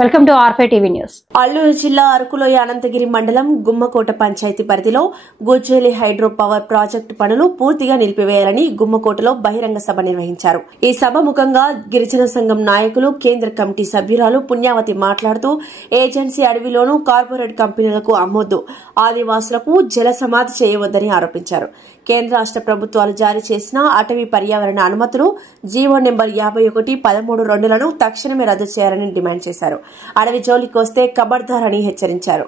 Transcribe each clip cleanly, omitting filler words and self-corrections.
Welcome to ఆర్ఫై TV news. Alluri జిల్లా అరకులోయ అనంతగిరి మండలం గుమ్మకోట పంచాయతీ పరిధిలో గుజ్జేలి హైడ్రో పవర్ ప్రాజెక్టు పనులు పూర్తిగా నిలిపివేయాలని గుమ్మకోటలో బహిరంగ సభ నిర్వహించారు. ఈ సభ ముఖంగా గిరిజన సంఘం నాయకులు, కేంద్ర కమిటీ సభ్యురాలు పుణ్యావతి మాట్లాడుతూ ఏజెన్సీ అడవిలోనూ కార్పొరేట్ కంపెనీలకు అమ్మొద్దు, ఆదివాసులకు జల సమాధి చేయవద్దని ఆరోపించారు. కేంద్ర రాష్ట్ర ప్రభుత్వాలు జారీ చేసిన అటవీ పర్యావరణ అనుమతులు జీవో నెంబర్ 51-13-2లను తక్షణమే రద్దు చేయాలని డిమాండ్ చేశారు. అడవి జోలికి వస్తే ఖబర్దార్ అని హెచ్చరించారు.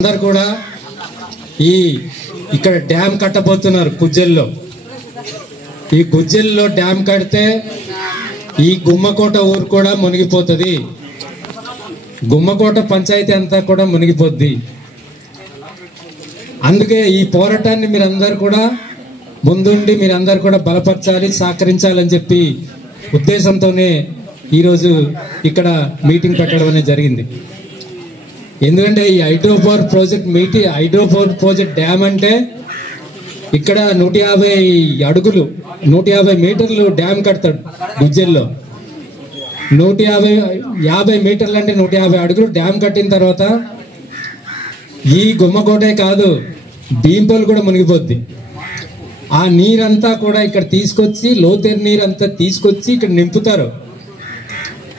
అందరు కూడా ఇక్కడ డ్యామ్ కట్టబోతున్నారు గుజ్జెల్లో. ఈ గుజ్జెల్లో డ్యామ్ కడితే ఈ గుమ్మకోట ఊరు కూడా మునిగిపోతుంది, గుమ్మకోట పంచాయతీ అంతా కూడా మునిగిపోద్ది. అందుకే ఈ పోరాటాన్ని మీరందరూ కూడా ముందుండి మీరందరూ కూడా బలపరచాలి, సహకరించాలని చెప్పి ఉద్దేశంతోనే ఈరోజు ఇక్కడ మీటింగ్ పెట్టడం అనేది జరిగింది. ఎందుకంటే ఈ హైడ్రో పవర్ ప్రాజెక్ట్ డ్యామ్ అంటే ఇక్కడ 150 అడుగులు 150 మీటర్లు డ్యామ్ కడతాడు గుజ్జెల్లో. 150 మీటర్లు అంటే 150 అడుగులు డ్యామ్ కట్టిన తర్వాత ఈ గుమ్మకోటే కాదు, భీంపల్ కూడా మునిగిపోద్ది. ఆ నీరంతా కూడా ఇక్కడ తీసుకొచ్చి, లోతైన నీరంతా తీసుకొచ్చి ఇక్కడ నింపుతారు.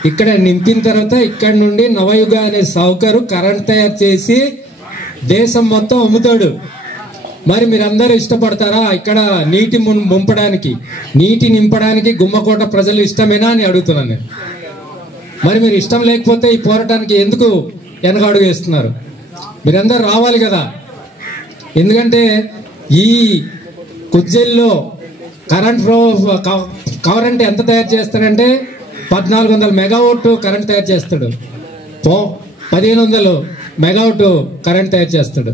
ఇక్కడ నింపిన తర్వాత ఇక్కడ నుండి నవయుగ అనే సావుకారు కరెంట్ తయారు చేసి దేశం మొత్తం అమ్ముతాడు. మరి మీరందరూ ఇష్టపడతారా ఇక్కడ నీటి నీటి నింపడానికి గుమ్మకోట ప్రజలు ఇష్టమేనా అని అడుగుతున్నాను నేను. మరి మీరు ఇష్టం లేకపోతే ఈ పోరాటానికి ఎందుకు వెనకడుగు వేస్తున్నారు? మీరందరూ రావాలి కదా. ఎందుకంటే ఈ గుజ్జెల్లో కరెంట్ ఎంత తయారు చేస్తారంటే 1400 మెగావాట్ కరెంట్ తయారు చేస్తాడు, 1500 మెగావాట్ కరెంట్ తయారు చేస్తాడు.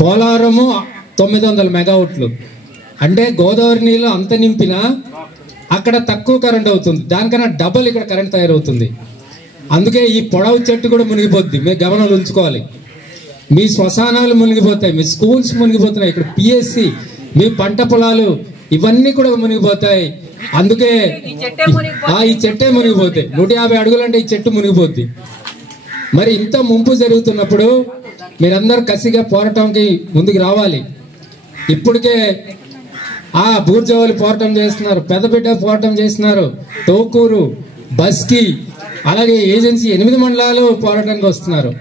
పోలవరము 900 మెగావాట్లు. అంటే గోదావరి నీళ్ళు అంత నింపినా అక్కడ తక్కువ కరెంట్ అవుతుంది, దానికన్నా డబల్ ఇక్కడ కరెంట్ తయారవుతుంది. అందుకే ఈ పొడవు చెట్టు కూడా మునిగిపోద్ది. మీ గమనంలో ఉంచుకోవాలి. మీ శ్మశానాలు మునిగిపోతాయి, మీ స్కూల్స్ మునిగిపోతున్నాయి, ఇక్కడ పిఎస్సి, మీ పంట పొలాలు ఇవన్నీ కూడా మునిగిపోతాయి. అందుకే ఈ చెట్టే మునిగిపోతాయి. 150 అడుగులు అంటే ఈ చెట్టు మునిగిపోద్ది. మరి ఇంత ముంపు జరుగుతున్నప్పుడు మీరందరూ కసిగా పోరాటంకి ముందుకు రావాలి. ఇప్పటికే బూర్జవాళ్ళు పోరాటం చేస్తున్నారు, పెద్దబిడ్డ పోరాటం చేస్తున్నారు, టోకూరు, బస్కి, అలాగే ఏజెన్సీ 8 మండలాలు పోరాటానికి వస్తున్నారు.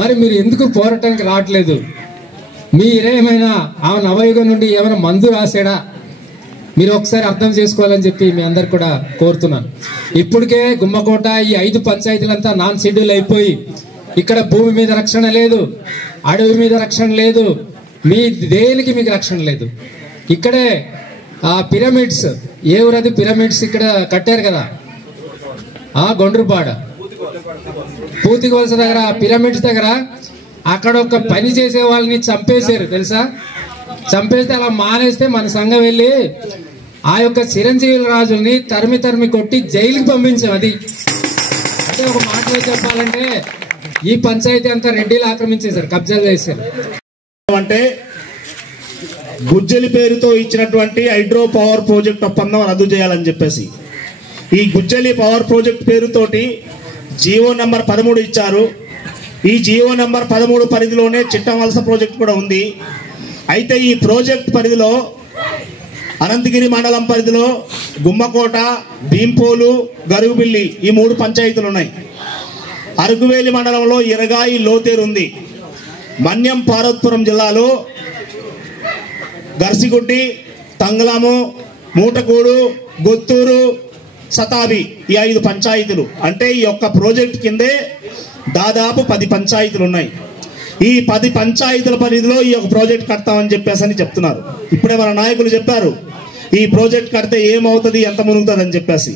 మరి మీరు ఎందుకు పోరాటానికి రావట్లేదు? మీరేమైనా ఆ నవయుగం నుండి ఏమైనా మందు రాసాడా? మీరు ఒకసారి అర్థం చేసుకోవాలని చెప్పి మీ అందరు కూడా కోరుతున్నాను. ఇప్పటికే గుమ్మకోట ఈ 5 పంచాయతీలంతా నాన్ షెడ్యూల్ అయిపోయి ఇక్కడ భూమి మీద రక్షణ లేదు, అడవి మీద రక్షణ లేదు, మీ దేనికి మీకు రక్షణ లేదు. ఇక్కడే పిరమిడ్స్, ఏ ఊరది పిరమిడ్స్ ఇక్కడ కట్టారు కదా, గొండ్రుపాడ పూతిగోల్స దగ్గర పిరమిడ్స్ దగ్గర అక్కడ ఒక పని చేసే వాళ్ళని చంపేశారు తెలుసా. చంపేస్తే అలా మానేస్తే మన సంఘం వెళ్ళి ఆ యొక్క చిరంజీవి రాజుల్ని తరిమి కొట్టి జైలుకి పంపించాం. అది అంటే ఒక మాటలో చెప్పాలంటే ఈ పంచాయతీ అంతా రెడ్డిలు ఆక్రమించేశారు, కబ్జాలు చేశారు. అంటే గుజ్జలి పేరుతో ఇచ్చినటువంటి హైడ్రో పవర్ ప్రాజెక్ట్ ఒప్పందం రద్దు చేయాలని చెప్పేసి ఈ గుజ్జలి పవర్ ప్రాజెక్ట్ పేరుతోటి జీవో నెంబర్ 13 ఇచ్చారు. ఈ జీవో నెంబర్ 13 పరిధిలోనే చిట్టవలస ప్రాజెక్ట్ కూడా ఉంది. అయితే ఈ ప్రాజెక్ట్ పరిధిలో అనంతగిరి మండలం పరిధిలో గుమ్మకోట, భీంపోలు, గరుగుబిల్లి ఈ 3 పంచాయతీలు ఉన్నాయి. అరకువేలి మండలంలో ఇరగాయి, లోతేరు ఉంది. మన్యం పార్వతీపురం జిల్లాలో గర్సిగుడ్డి, తంగలాము, మూటకూడు, గొత్తూరు, సతాబి ఈ 5 పంచాయతీలు. అంటే ఈ యొక్క ప్రాజెక్ట్ కిందే దాదాపు 10 పంచాయతీలు ఉన్నాయి. ఈ 10 పంచాయతీల పరిధిలో ఈ యొక్క ప్రాజెక్ట్ కడతామని చెప్పేసి చెప్తున్నారు. ఇప్పుడే మన నాయకులు చెప్పారు, ఈ ప్రాజెక్ట్ కడితే ఏమవుతుంది, ఎంత మునుగుతుంది అని చెప్పేసి.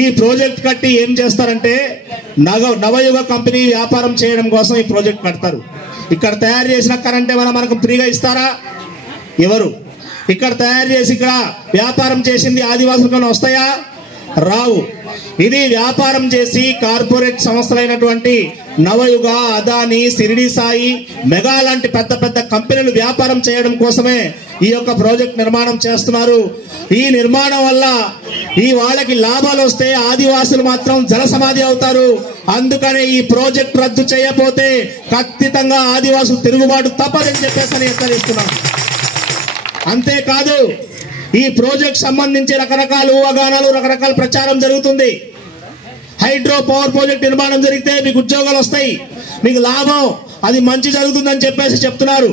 ఈ ప్రాజెక్ట్ కట్టి ఏం చేస్తారంటే నవయుగ కంపెనీ వ్యాపారం చేయడం కోసం ఈ ప్రాజెక్ట్ కడతారు. ఇక్కడ తయారు చేసిన కరెంట్ ఏమైనా మనకు ఫ్రీగా ఇస్తారా? ఎవరు? ఇక్కడ తయారు చేసి ఇక్కడ వ్యాపారం చేసింది ఆదివాసులకు వస్తాయా? రావు. ఇది వ్యాపారం చేసి కార్పొరేట్ సంస్థలైనటువంటి నవయుగ, అదాని, సిరిడి సాయి, మెగా లాంటి పెద్ద పెద్ద కంపెనీలు వ్యాపారం చేయడం కోసమే ఈ యొక్క ప్రాజెక్ట్ నిర్మాణం చేస్తున్నారు. ఈ నిర్మాణం వల్ల ఈ వాళ్ళకి లాభాలు వస్తే ఆదివాసులు మాత్రం జలసమాధి అవుతారు. అందుకనే ఈ ప్రాజెక్ట్ రద్దు చేయకపోతే ఖచ్చితంగా ఆదివాసులు తిరుగుబాటు తప్పదని చెప్పేసి హెచ్చరిస్తున్నాం. అంతేకాదు ఈ ప్రాజెక్ట్ సంబంధించి రకరకాల ఊహాగానాలు, రకరకాల ప్రచారం జరుగుతుంది. హైడ్రో పవర్ ప్రాజెక్ట్ నిర్మాణం జరిగితే మీకు ఉద్యోగాలు వస్తాయి, మీకు లాభం, అది మంచి జరుగుతుందని చెప్పేసి చెప్తున్నారు.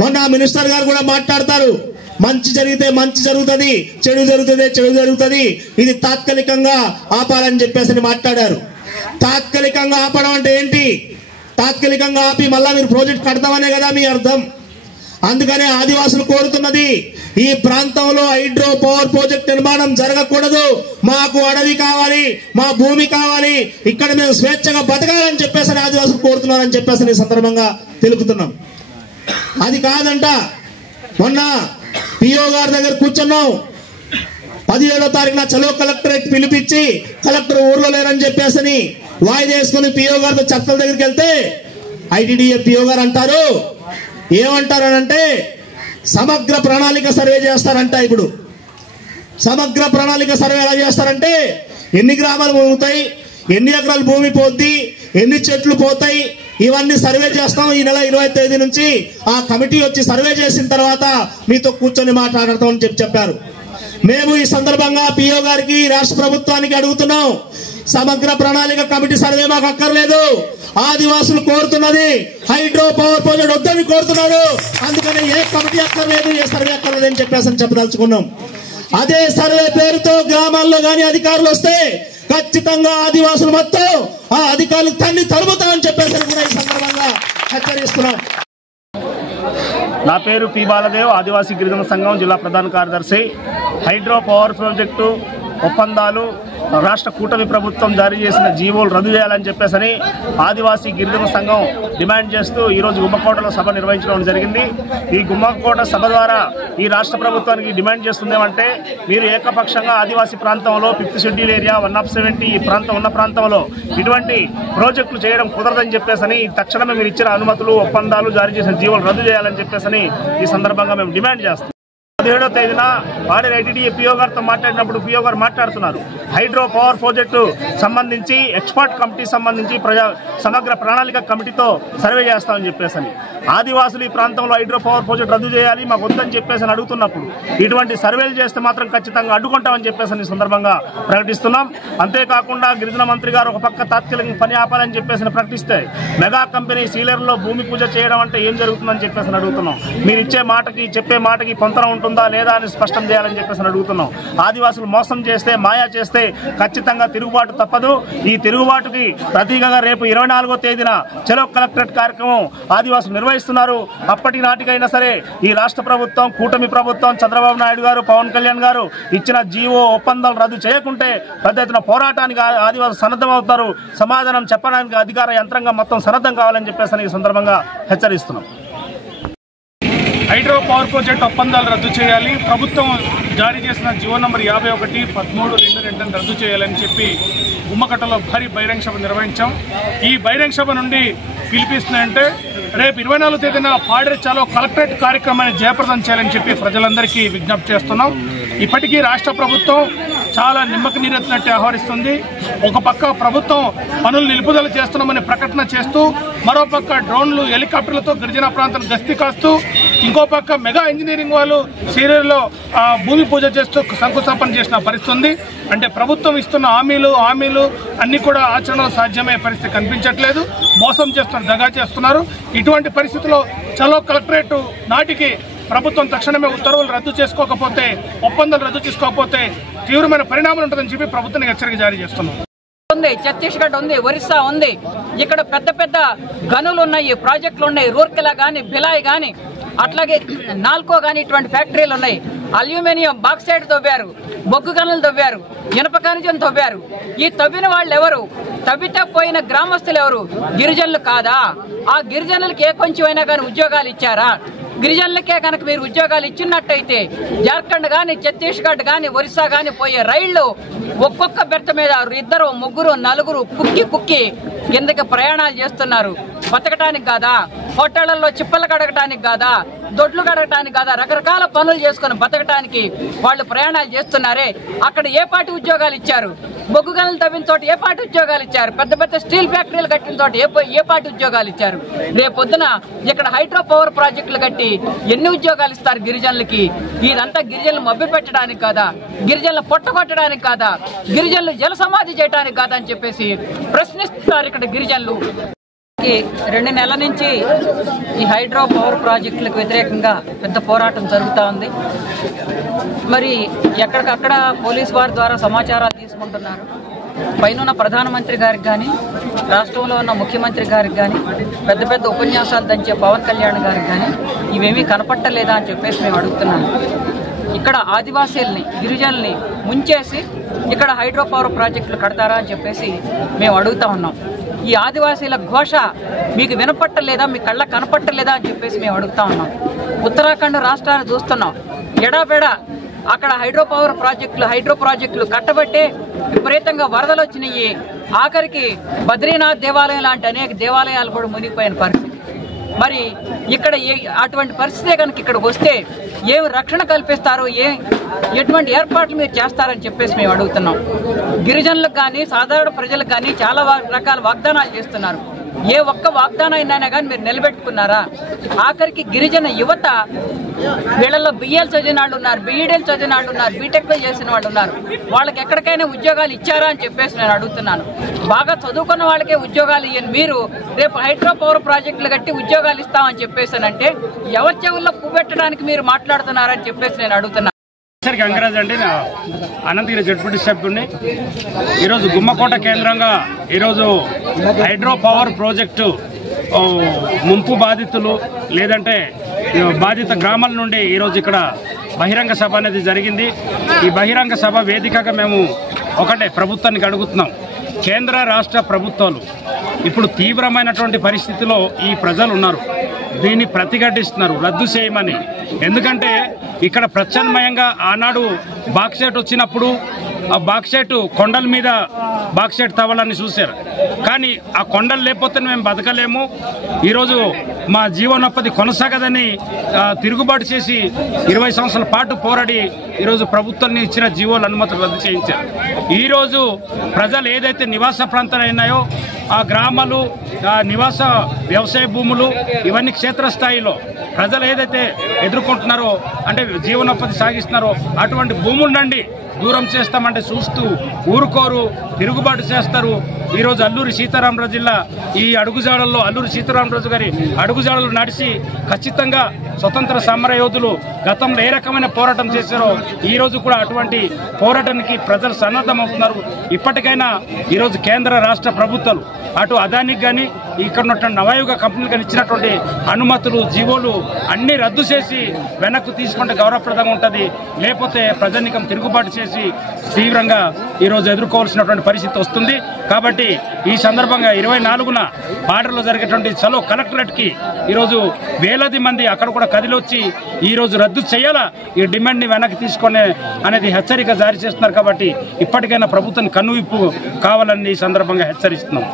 మొన్న మినిస్టర్ గారు కూడా మాట్లాడతారు, మంచి జరిగితే మంచి జరుగుతుంది, చెడు జరిగితే చెడు జరుగుతుంది, ఇది తాత్కాలికంగా ఆపాలని చెప్పేసి మాట్లాడారు. తాత్కాలికంగా ఆపడం అంటే ఏంటి? తాత్కాలికంగా ఆపి మళ్ళా మీరు ప్రాజెక్ట్ కడతామనే కదా మీ అర్థం. అందుకనే ఆదివాసులు కోరుతున్నది ఈ ప్రాంతంలో హైడ్రో పవర్ ప్రాజెక్ట్ నిర్మాణం జరగకూడదు. మాకు అడవి కావాలి, మా భూమి కావాలి, ఇక్కడ మేము స్వేచ్ఛగా బతకాలని చెప్పేసి ఆదివాసులు కోరుతున్నారని చెప్పేసి ఈ సందర్భంగా తెలుపుతున్నాం. అది కాదంట, మొన్న పిఓ గారి దగ్గర కూర్చున్నాం. 17వ తారీఖున చలో కలెక్టరేట్ పిలిపించి కలెక్టర్ ఊర్లో లేరని చెప్పేసి వాయిదా వేసుకుని పిఓ గారితో చర్చల దగ్గరికి వెళ్తే ఐటీడీఏ పిఓ గారు అంటారు, ఏమంటారనంటే సమగ్ర ప్రణాళిక సర్వే చేస్తారంట. ఇప్పుడు సమగ్ర ప్రణాళిక సర్వే ఎలా చేస్తారంటే ఎన్ని గ్రామాలు పోతాయి, ఎన్ని ఎకరాల భూమి పోద్ది, ఎన్ని చెట్లు పోతాయి, ఇవన్నీ సర్వే చేస్తాం. ఈ నెల 20వ తేదీ నుంచి ఆ కమిటీ వచ్చి సర్వే చేసిన తర్వాత మీతో కూర్చొని మాట్లాడతామని చెప్పారు. మేము ఈ సందర్భంగా పిఓ గారికి, రాష్ట్ర ప్రభుత్వానికి అడుగుతున్నాం, సమగ్ర ప్రణాళిక కమిటీ సర్వే మాకు అక్కర్లేదు. ఆదివాసులు కోరుతున్నది హైడ్రో పవర్ ప్రాజెక్ట్ వద్దని కోరుతున్నారు. అందుకని ఏ కమిటీ అక్కర్లేదు, ఏ సర్వే అక్కర్లేదు అని చెప్పేసి చెప్పదలుచుకున్నాం. అదే సర్వే పేరుతో గ్రామాల్లో గాని అధికారులు వస్తే ఖచ్చితంగా ఆదివాసులు మొత్తం ఆ అధికారులు తన్ని తరుముతామని చెప్పేసి కూడా ఈ సందర్భంగా హెచ్చరిస్తున్నాం. నా పేరు పి బాలదేవ్, ఆదివాసీ గిరిజన సంఘం జిల్లా ప్రధాన కార్యదర్శి. హైడ్రో పవర్ ప్రాజెక్టు ఒప్పందాలు రాష్ట్ర కూటమి ప్రభుత్వం జారీ చేసిన జీవోలు రద్దు చేయాలని చెప్పేసి ఆదివాసీ గిరిజన సంఘం డిమాండ్ చేస్తూ ఈరోజు గుమ్మకోటలో సభ నిర్వహించడం జరిగింది. ఈ గుమ్మకోట సభ ద్వారా ఈ రాష్ట్ర ప్రభుత్వానికి డిమాండ్ చేస్తుందేమంటే, మీరు ఏకపక్షంగా ఆదివాసీ ప్రాంతంలో 5th షెడ్యూల్ ఏరియా 170 ఈ ప్రాంతం ఉన్న ప్రాంతంలో ఇటువంటి ప్రాజెక్టులు చేయడం కుదరదని చెప్పేసి తక్షణమే మీరు ఇచ్చిన అనుమతులు, ఒప్పందాలు, జారీ చేసిన జీవోలు రద్దు చేయాలని చెప్పేసి ఈ సందర్భంగా మేము డిమాండ్ చేస్తాం. 17వ తేదీన వారి ఐటీడీఏ పిఓ గారితో మాట్లాడినప్పుడు పిఓ గారు మాట్లాడుతున్నారు, హైడ్రో పవర్ ప్రాజెక్టు సంబంధించి ఎక్స్పర్ట్ కమిటీ సంబంధించి సమగ్ర ప్రణాళిక కమిటీతో సర్వే చేస్తామని చెప్పేసి. ఆదివాసులు ఈ ప్రాంతంలో హైడ్రో పవర్ ప్రాజెక్ట్ రద్దు చేయాలి, మాకు వద్దని చెప్పేసి అడుగుతున్నప్పుడు ఇటువంటి సర్వేలు చేస్తే మాత్రం ఖచ్చితంగా అడ్డుకుంటామని చెప్పేసి ఈ సందర్భంగా ప్రకటిస్తున్నాం. అంతేకాకుండా గిరిజన మంత్రి గారు ఒక పక్క తాత్కాలిక పని ఆపాలని చెప్పేసి ప్రకటిస్తే మెగా కంపెనీ సీలర్లో భూమి పూజ చేయడం అంటే ఏం జరుగుతుందని చెప్పేసి అడుగుతున్నాం. మీరు ఇచ్చే మాటకి చెప్పే మాటకి పొంతన ఉంటుందా లేదా అని స్పష్టం చేయాలని చెప్పేసి అడుగుతున్నాం. ఆదివాసులు మోసం చేస్తే, మాయా చేస్తే ఖచ్చితంగా తిరుగుబాటు తప్పదు. ఈ తిరుగుబాటుకి ప్రతీకగా రేపు 24వ తేదీన చలో కలెక్టరేట్ కార్యక్రమం ఆదివాసులు నిర్వహిస్తున్నారు. అప్పటి నాటికైనా సరే ఈ రాష్ట్ర ప్రభుత్వం, కూటమి ప్రభుత్వం, చంద్రబాబు నాయుడు గారు, పవన్ కళ్యాణ్ గారు ఇచ్చిన జీవో ఒప్పందాలు రద్దు చేయకుంటే పెద్ద ఎత్తున పోరాటానికి ఆదివాసులు సన్నద్ధం అవుతారు. సమాధానం చెప్పడానికి అధికార యంత్రాంగం మొత్తం సన్నద్ధం కావాలని చెప్పేసి ఈ సందర్భంగా హెచ్చరిస్తున్నాం. హైడ్రో పవర్ ప్రాజెక్ట్ ఒప్పందాలు రద్దు చేయాలి, ప్రభుత్వం జారీ చేసిన జీవో నంబర్ 51, 13/22 రద్దు చేయాలని చెప్పి గుమ్మకట్టలో భారీ బహిరంగ సభ నిర్వహించాం. ఈ బహిరంగ సభ నుండి పిలిపిస్తున్నాయంటే రేపు 24వ తేదీన పాడేరు చలో కలెక్టరేట్ కార్యక్రమాన్ని జయప్రదం చేయాలని చెప్పి ప్రజలందరికీ విజ్ఞప్తి చేస్తున్నాం. ఇప్పటికీ రాష్ట్ర ప్రభుత్వం చాలా నిమ్మక నీరెత్తినట్టు వ్యవహరిస్తుంది. ఒక పక్క ప్రభుత్వం పనులు నిలుపుదల చేస్తున్నామని ప్రకటన చేస్తూ, మరోపక్క డ్రోన్లు, హెలికాప్టర్లతో గిరిజన ప్రాంతాన్ని గస్తీ కాస్తూ, ఇంకో పక్క మెగా ఇంజనీరింగ్ వాళ్ళు సీరియల్లో భూమి పూజ చేస్తూ శంకుస్థాపన చేసిన పరిస్థితి ఉంది. అంటే ప్రభుత్వం ఇస్తున్న హామీలు అన్ని కూడా ఆచరణలో సాధ్యమయ్యే పరిస్థితి కనిపించట్లేదు. మోసం చేస్తున్నారు, దగా చేస్తున్నారు. ఇటువంటి పరిస్థితుల్లో చలో కలెక్టరేట్ నాటికి ప్రభుత్వం తక్షణమే ఉత్తర్వులు రద్దు చేసుకోకపోతే, ఒప్పందాలు రద్దు చేసుకోకపోతే తీవ్రమైన పరిణామాలు ఉంటుందని చెప్పి ప్రభుత్వానికి హెచ్చరిక జారీ చేస్తున్నాం. ఛత్తీస్గఢ్ ఉంది, ఒరిస్సా ఉంది, ఇక్కడ పెద్ద పెద్ద గనులు ఉన్నాయి, ప్రాజెక్టులు ఉన్నాయి. రూర్కెలా గాని, భిలాయ్ గాని, అట్లాగే నాల్కో గాని ఇటువంటి ఫ్యాక్టరీలు ఉన్నాయి. అల్యూమినియం, బాక్సైడ్ తవ్వారు, బొగ్గు గనులు తవ్వారు, ఇనప ఖనిజం తవ్వారు. ఈ తవ్విన వాళ్ళు ఎవరు? తవ్వితే పోయిన గ్రామస్తులు ఎవరు? గిరిజనులు కాదా? ఆ గిరిజనులకు ఏ కొంచెం అయినా కానీ ఉద్యోగాలు ఇచ్చారా? గిరిజనులకే కనుక మీరు ఉద్యోగాలు ఇచ్చినట్టయితే జార్ఖండ్ కానీ, ఛత్తీస్గఢ్ కానీ, ఒరిస్సా కానీ పోయే రైళ్లు ఒక్కొక్క బెర్త మీద 2, 3, 4 కుక్కి కిందకి ప్రయాణాలు చేస్తున్నారు. బతకటానికి కాదా? హోటళ్లలో చిప్పలు కడగటానికి కాదా? దొడ్లు కడగటానికి కాదా? రకరకాల పనులు చేసుకుని బతకటానికి వాళ్ళు ప్రయాణాలు చేస్తున్నారే. అక్కడ ఏ పాటి ఉద్యోగాలు ఇచ్చారు? బొగ్గు గనులు తవ్విన చోట ఏ పాటి ఉద్యోగాలు ఇచ్చారు? పెద్ద పెద్ద స్టీల్ ఫ్యాక్టరీలు కట్టిన చోట ఏ పాటి ఉద్యోగాలు ఇచ్చారు? రేపొద్దున ఇక్కడ హైడ్రో పవర్ ప్రాజెక్టులు కట్టి ఎన్ని ఉద్యోగాలు ఇస్తారు గిరిజనులకి? ఇదంతా గిరిజనులు మభ్య పెట్టడానికి కాదా? గిరిజనులు పొట్టగొట్టడానికి కాదా? గిరిజనులు జల సమాధి చేయడానికి కాదా అని చెప్పేసి ప్రశ్నిస్తున్నారు ఇక్కడ గిరిజనులు. 2 నెలల నుంచి ఈ హైడ్రో పవర్ ప్రాజెక్టులకు వ్యతిరేకంగా పెద్ద పోరాటం జరుగుతూ ఉంది. మరి ఎక్కడికక్కడ పోలీసు వారి ద్వారా సమాచారాలు తీసుకుంటున్నారు. పైన ప్రధానమంత్రి గారికి కానీ, రాష్ట్రంలో ఉన్న ముఖ్యమంత్రి గారికి కానీ, పెద్ద పెద్ద ఉపన్యాసాలు దంచే పవన్ కళ్యాణ్ గారికి కానీ ఇవేమీ కనపట్టలేదా అని చెప్పేసి మేము అడుగుతున్నాము. ఇక్కడ ఆదివాసీల్ని, గిరిజనుల్ని ముంచేసి ఇక్కడ హైడ్రో పవర్ ప్రాజెక్టులు కడతారా అని చెప్పేసి మేము అడుగుతా ఉన్నాం. ఈ ఆదివాసీల ఘోష మీకు వినపట్టలేదా, మీ కళ్ళ కనపట్టలేదా అని చెప్పేసి మేము అడుగుతా ఉన్నాం. ఉత్తరాఖండ్ రాష్ట్రాన్ని చూస్తున్నాం. ఎడాబెడా అక్కడ హైడ్రో ప్రాజెక్టులు కట్టబట్టే విపరీతంగా వరదలు వచ్చినాయి. ఆఖరికి బద్రీనాథ్ దేవాలయం లాంటి అనేక దేవాలయాలు కూడా మునిగిపోయిన పరిస్థితి. మరి ఇక్కడ అటువంటి పరిస్థితే కనుక ఇక్కడికి వస్తే ఏమి రక్షణ కల్పిస్తారు, ఎటువంటి ఏర్పాట్లు మీరు చేస్తారని చెప్పేసి మేము అడుగుతున్నాం. గిరిజనులకు కానీ, సాధారణ ప్రజలకు కానీ చాలా రకాల వాగ్దానాలు చేస్తున్నారు. ఏ ఒక్క వాగ్దానం అయినా కానీ మీరు నిలబెట్టుకున్నారా? ఆఖరికి గిరిజన యువత వీళ్ళల్లో బిఏలు చదివిన వాళ్ళు ఉన్నారు, బీఈడీలు చదివిన వాళ్ళు ఉన్నారు, బీటెక్లు చేసిన వాళ్ళు ఉన్నారు. వాళ్ళకి ఎక్కడికైనా ఉద్యోగాలు ఇచ్చారా అని చెప్పేసి నేను అడుగుతున్నాను. బాగా చదువుకున్న వాళ్ళకే ఉద్యోగాలు ఇవ్వని మీరు రేపు హైడ్రో పవర్ ప్రాజెక్టులు కట్టి ఉద్యోగాలు ఇస్తామని చెప్పేసానంటే ఎవరి చెవుల్లో పువ్వెట్టడానికి మీరు మాట్లాడుతున్నారని చెప్పేసి నేను అడుగుతున్నాను. గంగరాజ్ అండి, అనంతగిరి జడ్పీటీ సభ్యుడిని. ఈరోజు గుమ్మకోట కేంద్రంగా ఈరోజు హైడ్రో పవర్ ప్రాజెక్టు ముంపు బాధితులు లేదంటే బాధిత గ్రామాల నుండి ఈరోజు ఇక్కడ బహిరంగ సభ అనేది జరిగింది. ఈ బహిరంగ సభ వేదికగా మేము ఒకటే ప్రభుత్వానికి అడుగుతున్నాం. కేంద్ర రాష్ట్ర ప్రభుత్వాలు ఇప్పుడు తీవ్రమైనటువంటి పరిస్థితిలో ఈ ప్రజలు ఉన్నారు. దీన్ని ప్రతిఘటిస్తున్నారు, రద్దు చేయమని. ఎందుకంటే ఇక్కడ ప్రత్యామ్నాయంగా ఆనాడు బాక్సైట్ వచ్చినప్పుడు ఆ బాక్సైట్ కొండల మీద బాక్సైట్ తవ్వాలని చూశారు. కానీ ఆ కొండలు లేకపోతే మేము బతకలేము, ఈరోజు మా జీవనోపాధి కొనసాగదని తిరుగుబాటు చేసి 20 సంవత్సరాల పాటు పోరాడి ఈరోజు ప్రభుత్వాన్ని ఇచ్చిన జీవోల అనుమతులు రద్దు చేయించారు. ఈరోజు ప్రజలు ఏదైతే నివాస ప్రాంతాలు అయినాయో ఆ గ్రామాలు, నివాస వ్యవసాయ భూములు ఇవన్నీ క్షేత్రస్థాయిలో ప్రజలు ఏదైతే ఎదుర్కొంటున్నారో అంటే జీవనోపాధి సాగిస్తున్నారో అటువంటి భూముల నుండి దూరం చేస్తామంటే చూస్తూ ఊరుకోరు, తిరుగుబాటు చేస్తారు. ఈరోజు అల్లూరి సీతారామరాజు జిల్లా ఈ అడుగుజాడల్లో అల్లూరి సీతారామరాజు గారి అడుగుజాడలు నడిచి ఖచ్చితంగా స్వతంత్ర సమర యోధులు గతంలో ఏ రకమైన పోరాటం చేశారో ఈరోజు కూడా అటువంటి పోరాటానికి ప్రజలు సన్నద్ధమవుతున్నారు. ఇప్పటికైనా ఈరోజు కేంద్ర రాష్ట్ర ప్రభుత్వాలు అటు అదానికి కానీ ఇక్కడ ఉన్నటువంటి నవయుగ కంపెనీలు కానీ ఇచ్చినటువంటి అనుమతులు, జీవోలు అన్నీ రద్దు చేసి వెనక్కు తీసుకుంటే గౌరవప్రదంగా ఉంటుంది. లేకపోతే ప్రజానీకం తిరుగుబాటు చేసి తీవ్రంగా ఈరోజు ఎదుర్కోవాల్సినటువంటి పరిస్థితి వస్తుంది. కాబట్టి ఈ సందర్భంగా 24న బార్డర్లో జరిగేటువంటి చలో కలెక్టరేట్కి ఈరోజు వేలాది మంది అక్కడ కూడా కదిలొచ్చి ఈరోజు రద్దు చేయాలా, ఈ డిమాండ్ని వెనక్కి తీసుకొని అనేది హెచ్చరిక జారీ చేస్తున్నారు. కాబట్టి ఇప్పటికైనా ప్రభుత్వం కన్నువిప్పు కావాలని ఈ సందర్భంగా హెచ్చరిస్తున్నాం.